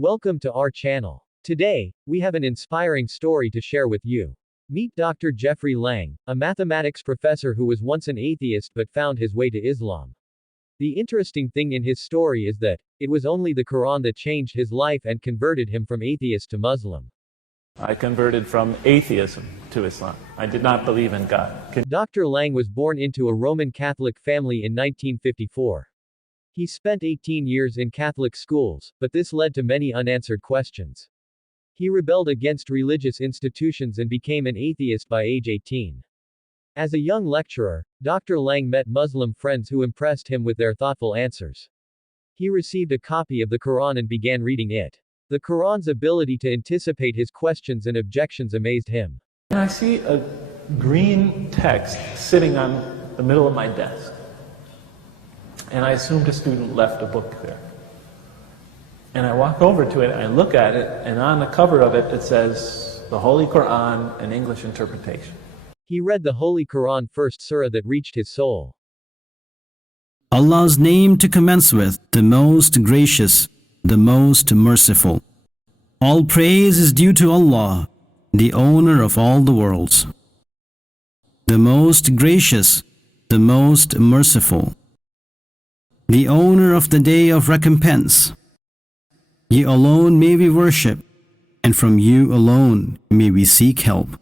Welcome to our channel. Today, we have an inspiring story to share with you. Meet Dr. Jeffrey Lang, a mathematics professor who was once an atheist but found his way to Islam. The interesting thing in his story is that, it was only the Qur'an that changed his life and converted him from atheist to Muslim. I converted from atheism to Islam. I did not believe in God. Dr. Lang was born into a Roman Catholic family in 1954. He spent 18 years in Catholic schools, but this led to many unanswered questions. He rebelled against religious institutions and became an atheist by age 18. As a young lecturer, Dr. Lang met Muslim friends who impressed him with their thoughtful answers. He received a copy of the Qur'an and began reading it. The Qur'an's ability to anticipate his questions and objections amazed him. And I see a green text sitting on the middle of my desk. And I assumed a student left a book there. And I walk over to it, and I look at it, and on the cover of it, it says, the Holy Qur'an, an English interpretation. He read the Holy Qur'an first surah that reached his soul. Allah's name to commence with, the most gracious, the most merciful. All praise is due to Allah, the owner of all the worlds. The most gracious, the most merciful. The owner of the day of recompense. You alone may we worship, and from you alone may we seek help.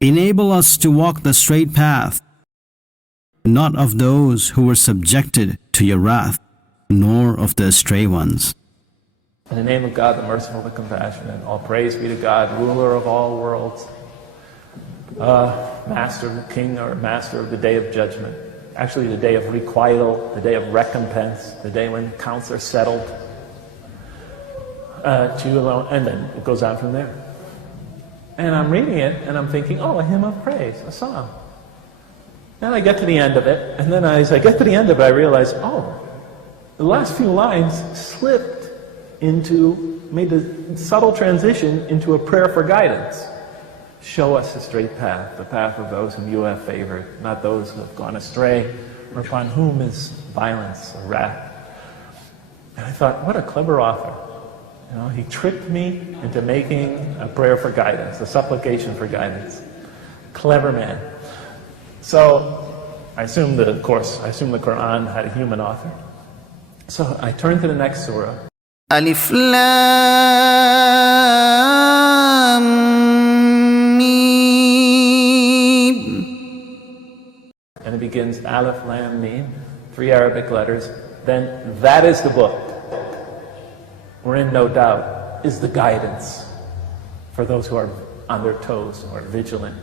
Enable us to walk the straight path, not of those who were subjected to your wrath, nor of the astray ones. In the name of God, the merciful, the compassionate, all praise be to God, ruler of all worlds, master, king, or master of the day of judgment. Actually, the day of requital, the day of recompense, the day when counts are settled. To you alone, and then it goes on from there. And I'm reading it, and I'm thinking, oh, a hymn of praise, a psalm. Then I get to the end of it, and then as I get to the end of it, I realize, oh, the last few lines slipped into, made a subtle transition into a prayer for guidance. Show us the straight path, the path of those whom you have favored, not those who have gone astray, or upon whom is violence or wrath. And I thought, what a clever author. You know, he tricked me into making a prayer for guidance, a supplication for guidance. Clever man. So I assumed the Qur'an had a human author. So I turned to the next surah. Alif Lam Mim. And it begins Alif Lam Mim, 3 Arabic letters. Then that is the book, wherein no doubt is the guidance for those who are on their toes or vigilant.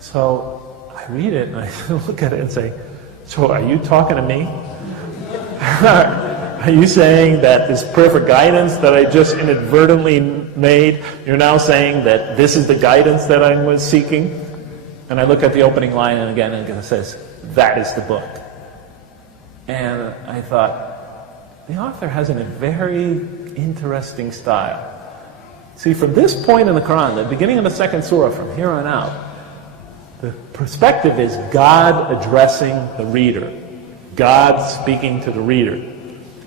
So I read it and I look at it and say, so are you talking to me? Are you saying that this prayer for guidance that I just inadvertently made, you're now saying that this is the guidance that I was seeking? And I look at the opening line and again it says, that is the book. And I thought, the author has a very interesting style. See, from this point in the Quran, the beginning of the second surah, from here on out, the perspective is God addressing the reader. God speaking to the reader.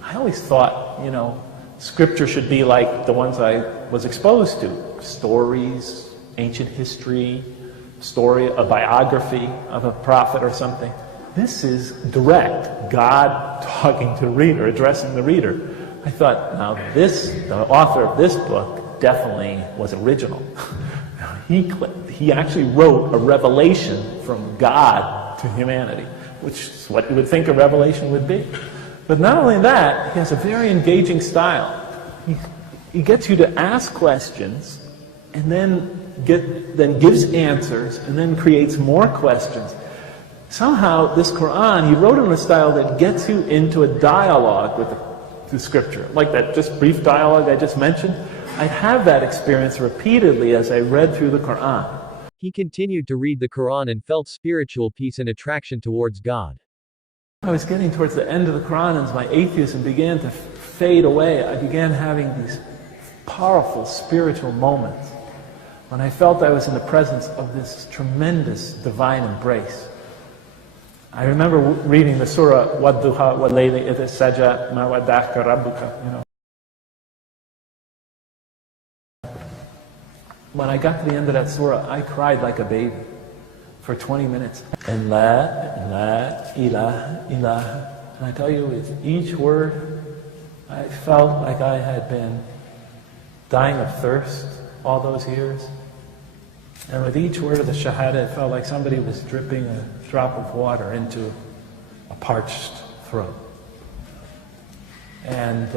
I always thought, you know, scripture should be like the ones I was exposed to. Stories, ancient history, a biography of a prophet or something. This is direct. God talking to the reader, addressing the reader. I thought, now the author of this book definitely was original. He actually wrote a revelation from God to humanity, which is what you would think a revelation would be. But not only that, he has a very engaging style. He gets you to ask questions, and then gives answers, and then creates more questions. Somehow, this Quran, he wrote in a style that gets you into a dialogue with the scripture. Like that just brief dialogue I just mentioned. I'd have that experience repeatedly as I read through the Quran. He continued to read the Quran and felt spiritual peace and attraction towards God. I was getting towards the end of the Quran as my atheism began to fade away. I began having these powerful spiritual moments when I felt I was in the presence of this tremendous divine embrace. I remember reading the surah, وَالضُّحَى وَاللَّيْلِ إِذْ سَجَى مَا وَدَّعَكَ رَبُّكَ, you know. When I got to the end of that surah, I cried like a baby for 20 minutes. And la ilaha illallah. And I tell you, with each word, I felt like I had been dying of thirst all those years. And with each word of the Shahada, it felt like somebody was dripping a drop of water into a parched throat. And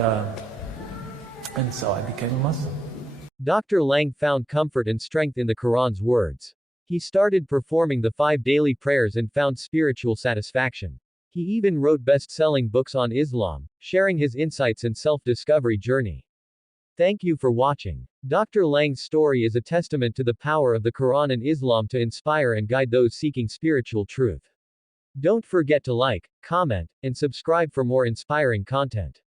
so I became a Muslim. Dr. Lang found comfort and strength in the Quran's words. He started performing the 5 daily prayers and found spiritual satisfaction. He even wrote best-selling books on Islam, sharing his insights and self-discovery journey. Thank you for watching. Dr. Lang's story is a testament to the power of the Quran and Islam to inspire and guide those seeking spiritual truth. Don't forget to like, comment, and subscribe for more inspiring content.